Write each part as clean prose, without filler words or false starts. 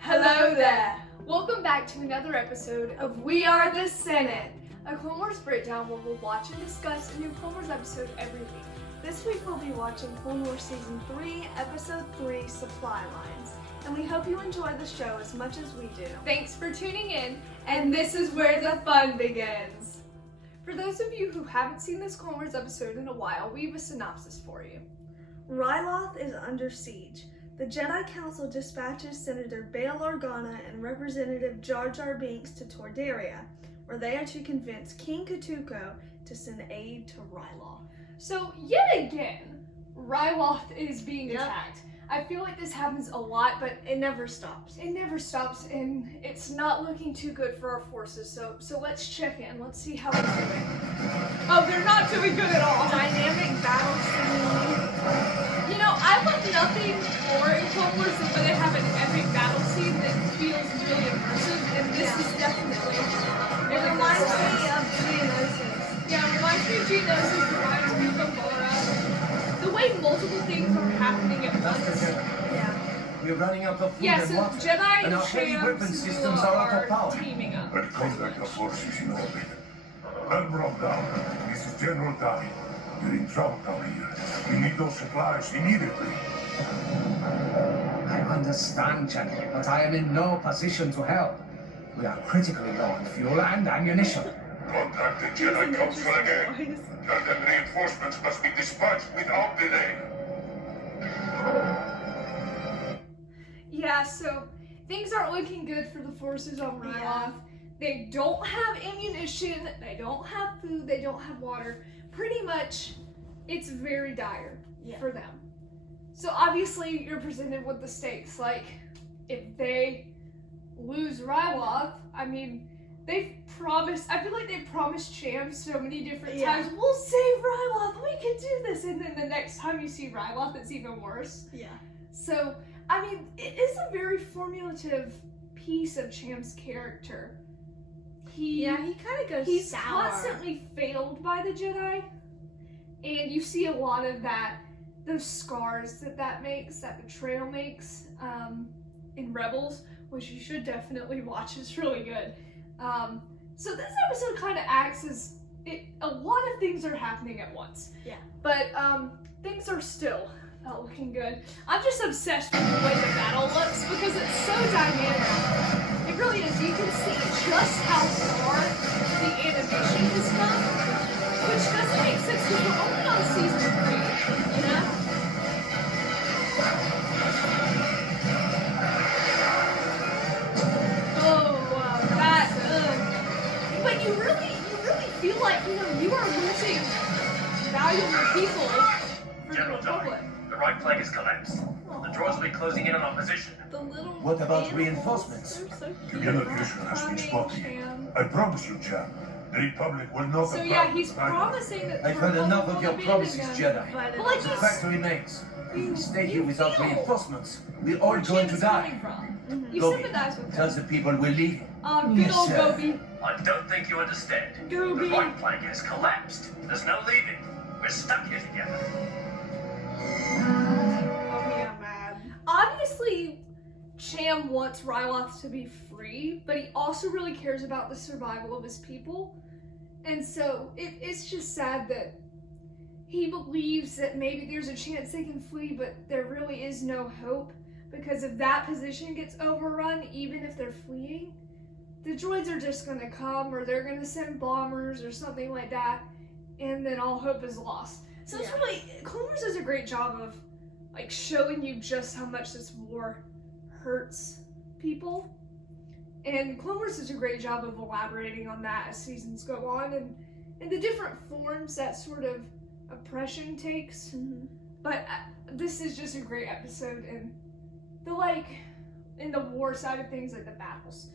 Hello there! Welcome back to another episode of We Are the Senate, a Clone Wars breakdown where we'll watch and discuss a new Clone Wars episode every week. This week we'll be watching Clone Wars Season 3, Episode 3, Supply Lines. And we hope you enjoy the show as much as we do. Thanks for tuning in, and this is where the fun begins. For those of you who haven't seen this Clone Wars episode in a while, we have a synopsis for you. Ryloth is under siege. The Jedi Council dispatches Senator Bail Organa and Representative Jar Jar Binks to Tordaria, where they are to convince King Katuko to send aid to Ryloth. So, yet again, Ryloth is being attacked. I feel like this happens a lot, but it never stops. It never stops, and it's not looking too good for our forces, so let's check in. Let's see how we're doing. Oh, they're not doing good at all. Dynamic battle scene. You know, I love nothing more in Clone Wars than when they have an epic battle scene that feels really immersive, and this is definitely. It reminds me of Geonosis. Yeah, it reminds me of Geonosis, it reminds me of Gamora. The way multiple things are happening at once. Yeah. We're running out of food so and water, Jedi and our heavy weapon systems are out of power. Teaming up. But contact the forces in orbit. Admiral down. This is General Dai. You're in trouble down here. We need those supplies immediately. I understand, General, but I am in no position to help. We are critically low on fuel and ammunition. Contact the Jedi Council again. Tell them reinforcements must be dispatched without delay. Yeah, so things aren't looking good for the forces on Ryloth. They don't have ammunition, they don't have food, they don't have water. Pretty much, it's very dire for them. So obviously, you're presented with the stakes. Like, if they lose Ryloth, I mean, they've promised, I feel like they've promised Cham so many different times, we'll save Ryloth, we can do this, and then the next time you see Ryloth, it's even worse. Yeah. So, I mean, it is a very formulative piece of Cham's character. He kind of goes He's sour. Constantly failed by the Jedi, and you see a lot of that, those scars that makes, that betrayal makes, in Rebels, which you should definitely watch, it's really good. So this episode kind of acts as, a lot of things are happening at once. Yeah. But, things are still not looking good. I'm just obsessed with the way the battle looks because it's so dynamic. It really is. You can see just how far the animation has come, which doesn't make sense because we're only on season 3, you know? But you really feel like, you are losing valuable people for the Republic. The right flank is collapsed. The droids will be closing in on our position. What about reinforcements? Communication has been spotty. I promise you, Cham, the Republic will not So yeah, he's promising that the I've heard enough of your Republic promises, will abandon Jedi. them. But The factory makes. If we stay here without reinforcements, we're all going to die. You Gobi, sympathize with tell him. the people we're leaving. Good old sir. Gobi. I don't think you understand. Gobi. The right flank has collapsed. There's no leaving. We're stuck here together. Obviously, Cham wants Ryloth to be free, but he also really cares about the survival of his people. And so it's just sad that he believes that maybe there's a chance they can flee, but there really is no hope, because if that position gets overrun, even if they're fleeing, the droids are just going to come, or they're going to send bombers or something like that, and then all hope is lost. So it's really, Clone Wars does a great job of like showing you just how much this war hurts people. And Clone Wars does a great job of elaborating on that as seasons go on, and the different forms that sort of oppression takes. But this is just a great episode, and in the war side of things, like the battles.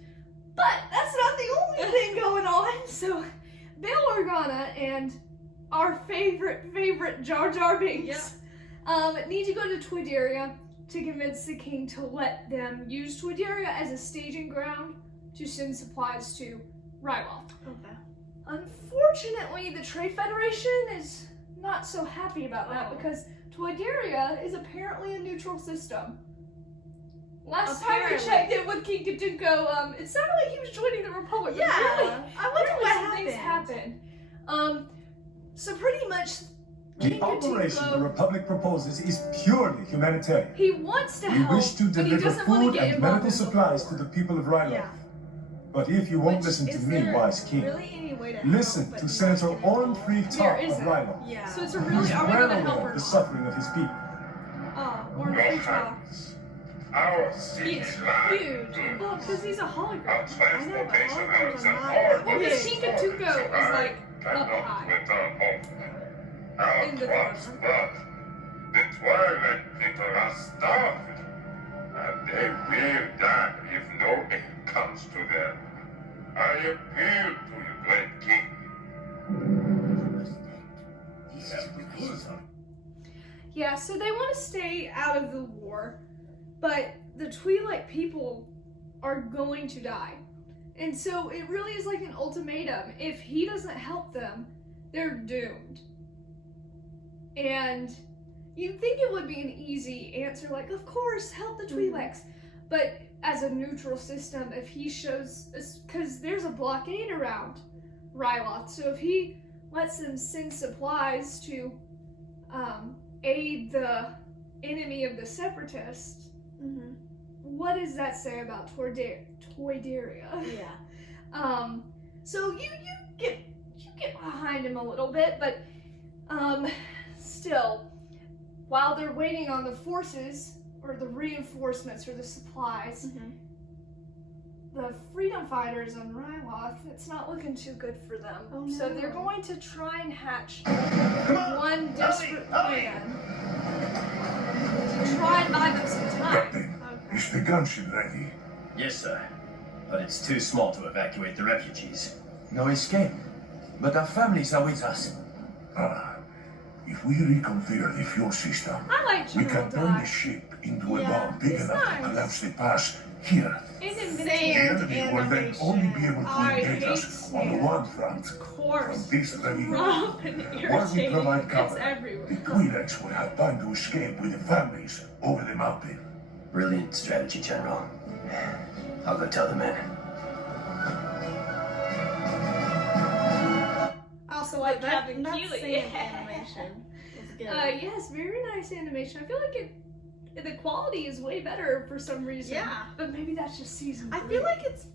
But that's not the only thing going on. So Bail Organa and our favorite Jar Jar Binks need to go to Tordaria to convince the king to let them use Tordaria as a staging ground to send supplies to Ryloth. Okay. Unfortunately, the Trade Federation is not so happy about that because Tordaria is apparently a neutral system. Last time we Apparently. checked in with King Katunko, it sounded like he was joining the Republic. Yeah, But really, I wonder apparently what some things happened. happened. So pretty much, King The operation the Katunko, Republic proposes is purely humanitarian. he wants to We help, wish to but he deliver doesn't want to food get and involved medical in the supplies war. to the people of Ryloth. Yeah. But if you won't Which, listen to is me, there wise king, really any way to listen help, to but Senator not get involved? Ornfree There Top of isn't. Ryloth. Yeah. So it's a He's really, are we well gonna help aware or of the not? suffering of his people. Oh, Oh, or Your free trial. Highness, our He's city huge. Well, because he's a hologram. Our transportation routes are not hard. Well, his King Katunko is like up high. Our In the crops throne. blood. The Twilight people are starving. And they will die if no aid comes to them. I appeal to you, great king. Yeah, so they want to stay out of the war, but the Twi'lek people are going to die. And so it really is like an ultimatum. If he doesn't help them, they're doomed. And you'd think it would be an easy answer, like, of course, help the Twi'leks. But as a neutral system, if he shows, because there's a blockade around Ryloth, so if he lets them send supplies to aid the enemy of the separatists, Mm-hmm. what does that say about Toydaria? Yeah. So you get behind him a little bit, but still, while they're waiting on the forces or the reinforcements or the supplies, the freedom fighters on Ryloth, it's not looking too good for them. Oh, So no. they're going to try and hatch one desperate plan to try and buy them some time. Captain, is the gunship ready? Yes, sir. But it's too small to evacuate the refugees. No escape. But our families are with us. If we reconfigure the fuel system, I like we General can turn the Dye. ship into a Yeah, bomb big he's enough nice. to collapse the pass here. And Same. The inventive. enemy will then only be able to I engage hate us on sand. one front. Of course. From this very Rough and while we irritating. provide It's cover, the everywhere. Twi'leks will have time to escape with the families over the mountain. Brilliant strategy, General. I'll go tell the men. I also like Captain That Keeley. same animation was good. Yes, very nice animation. I feel like the quality is way better for some reason. Yeah. But maybe that's just season I 3. feel like it's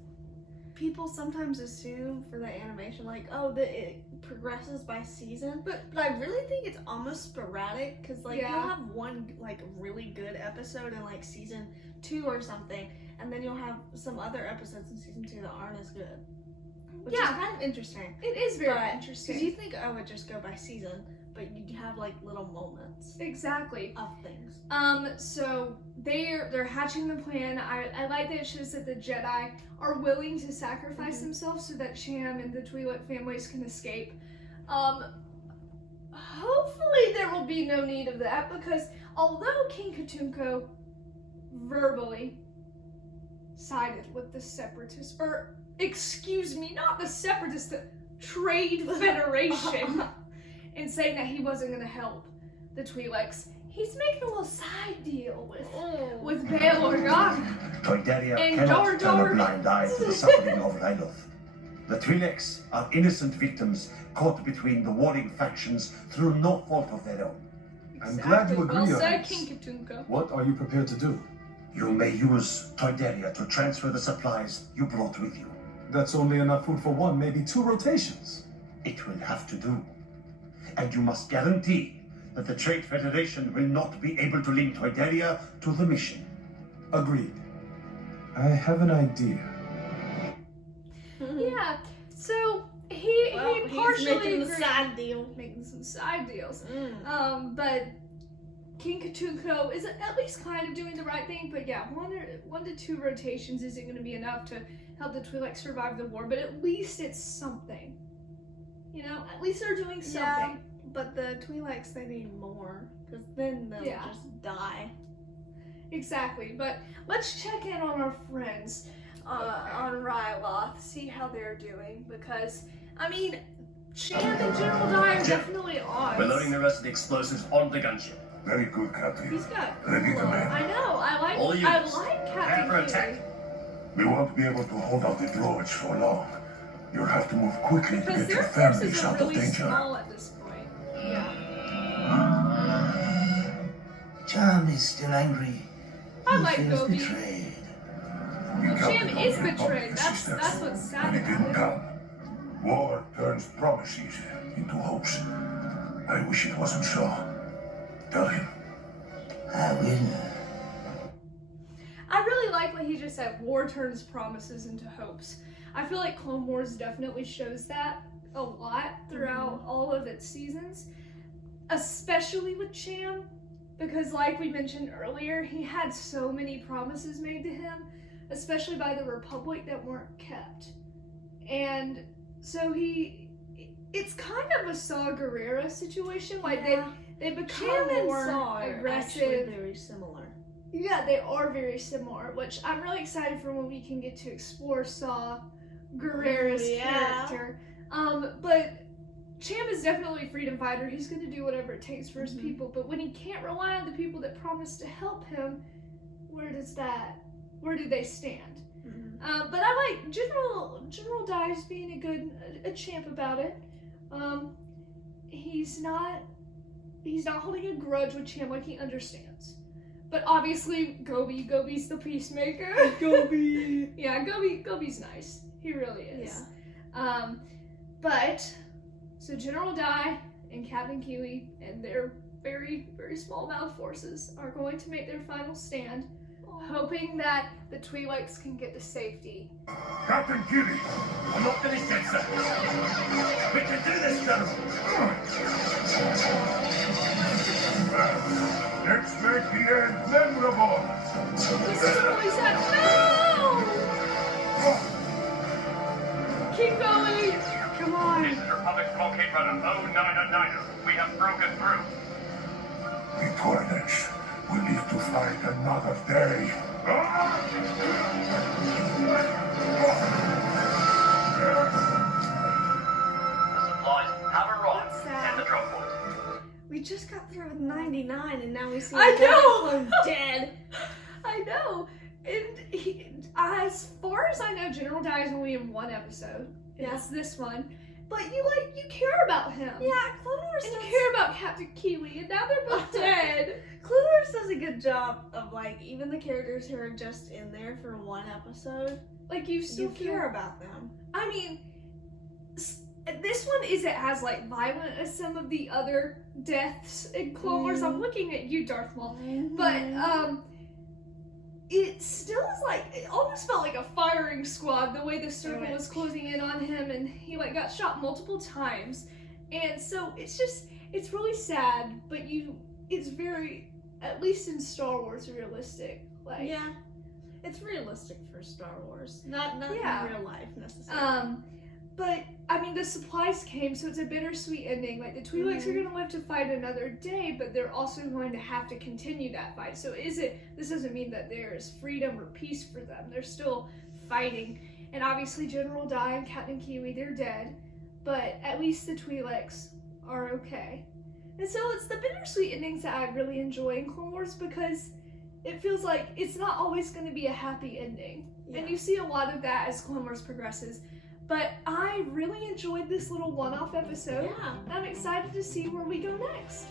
people sometimes assume for the animation like, oh, that it progresses by season, but I really think it's almost sporadic because like Yeah. you'll have one like really good episode in like season 2 or something, and then you'll have some other episodes in season 2 that aren't as good, which is Yeah. kind of interesting. It is very But- interesting. Because you think I would just go by season, but you'd have like little moments Exactly. of things. So they're hatching the plan. I like that it shows that the Jedi are willing to sacrifice themselves so that Cham and the Twi'lek families can escape. Hopefully there will be no need of that because although King Katunko verbally sided with the Separatists, or excuse me, not the Separatists, the Trade Federation, in saying that he wasn't going to help the Twi'leks, he's making a little side deal with Bail Organa. Toydaria And cannot turn Dar-Dar. a blind eye to the suffering of Ryloth. The Twi'leks are innocent victims caught between the warring factions through no fault of their own. I'm glad you Exactly. agree Well on said, this. King Katunko. What are you prepared to do? You may use Toydaria to transfer the supplies you brought with you. That's only enough food for one, maybe 2 rotations. It will have to do. And you must guarantee that the Trade Federation will not be able to link Toydaria to the mission. Agreed. I have an idea. Yeah, so he He's partially making the agreed. side deal. Making some side deals. Mm. But King Katunko is at least kind of doing the right thing, but yeah, 1 to 2 rotations isn't going to be enough to help the Twi'leks survive the war, but at least it's something. You know, at least they're doing something. Yeah, but the Twi'leks, they need more, because then they'll Yeah. just die. Exactly, but let's check in on our friends on Ryloth, see how they're doing, because, I mean, Cham and General Dye are Jeff, definitely odds. We're loading the rest of the explosives onto the gunship. Very good, Captain. He's got Ready to cool. man. I know. I All like units, Captain prepare for attack. Kiwi. We won't be able to hold out the droids for long. You'll have to move quickly to Because get your their forces families are out of really danger. small at this point. Yeah. Cham is still angry. I He like feels Gobi. betrayed. We Well, counted Jim on is the Republic betrayed. That's assistance, what's sad and it about didn't it. come. War turns promises into hopes. I wish it wasn't so. Tell him. I will. I really like what he just said. War turns promises into hopes. I feel like Clone Wars definitely shows that a lot throughout all of its seasons, especially with Cham, because like we mentioned earlier, he had so many promises made to him, especially by the Republic, that weren't kept. And so it's kind of a Saw Gerrera situation. Like they become Cham and more Saw are actually aggressive. very similar. Yeah, they are very similar, which I'm really excited for when we can get to explore Saw Gerrera's character. But Cham is definitely a freedom fighter. He's going to do whatever it takes for his people. But when he can't rely on the people that promised to help him, where do they stand? But I like General Dives being a champ about it. He's not holding a grudge with Cham, like he understands. But obviously Gobi's the peacemaker. Gobi. Yeah, Gobi's nice. He really is. Yeah. So General Dai and Captain Kiwi and their very, very small amount of forces are going to make their final stand, hoping that the Twi'leks can get to safety. Captain Kiwi! I'm not finished yet, sir. We can do this, General. Let's make the end memorable! This is really sad. No! Keep going! Come on. This is Republic blockade runner 099. We have broken through. The Twi'leks will live to fight another day. The supplies have arrived. That's sad. And the drop point. We just got through with 99 and now we see I know! clone dead. I know. And as far as I know, General Dai is only in one episode. Yeah. It's this one. But you care about him. Yeah, Clone Wars And you does, care about Captain Kiwi, and now they're both dead. Clone Wars does a good job of like even the characters who are just in there for one episode, Like you still you care about them. I mean, this one isn't as like violent as some of the other deaths in Clone Wars. I'm looking at you, Darth Maul, but it still is like it almost felt like a firing squad the way the circle was closing in on him, and he like got shot multiple times, and so it's really sad, but it's very, at least in Star Wars, realistic. Like Yeah, it's realistic for Star Wars, not Yeah. in real life necessarily. But I mean, the supplies came, so it's a bittersweet ending. Like the Twi'leks are going to live to fight another day, but they're also going to have to continue that fight. So this doesn't mean that there is freedom or peace for them. They're still fighting. And obviously General Dai and Captain Kiwi, they're dead, but at least the Twi'leks are okay. And so it's the bittersweet endings that I really enjoy in Clone Wars, because it feels like it's not always going to be a happy ending. Yeah. And you see a lot of that as Clone Wars progresses. But I really enjoyed this little one-off episode. Yeah. I'm excited to see where we go next.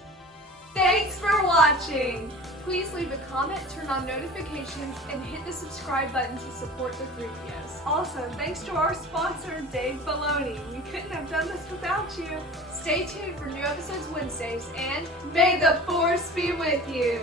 Thanks for watching! Please leave a comment, turn on notifications, and hit the subscribe button to support the Threepios. Also, thanks to our sponsor, Dave Baloney. We couldn't have done this without you. Stay tuned for new episodes Wednesdays, and may the Force be with you!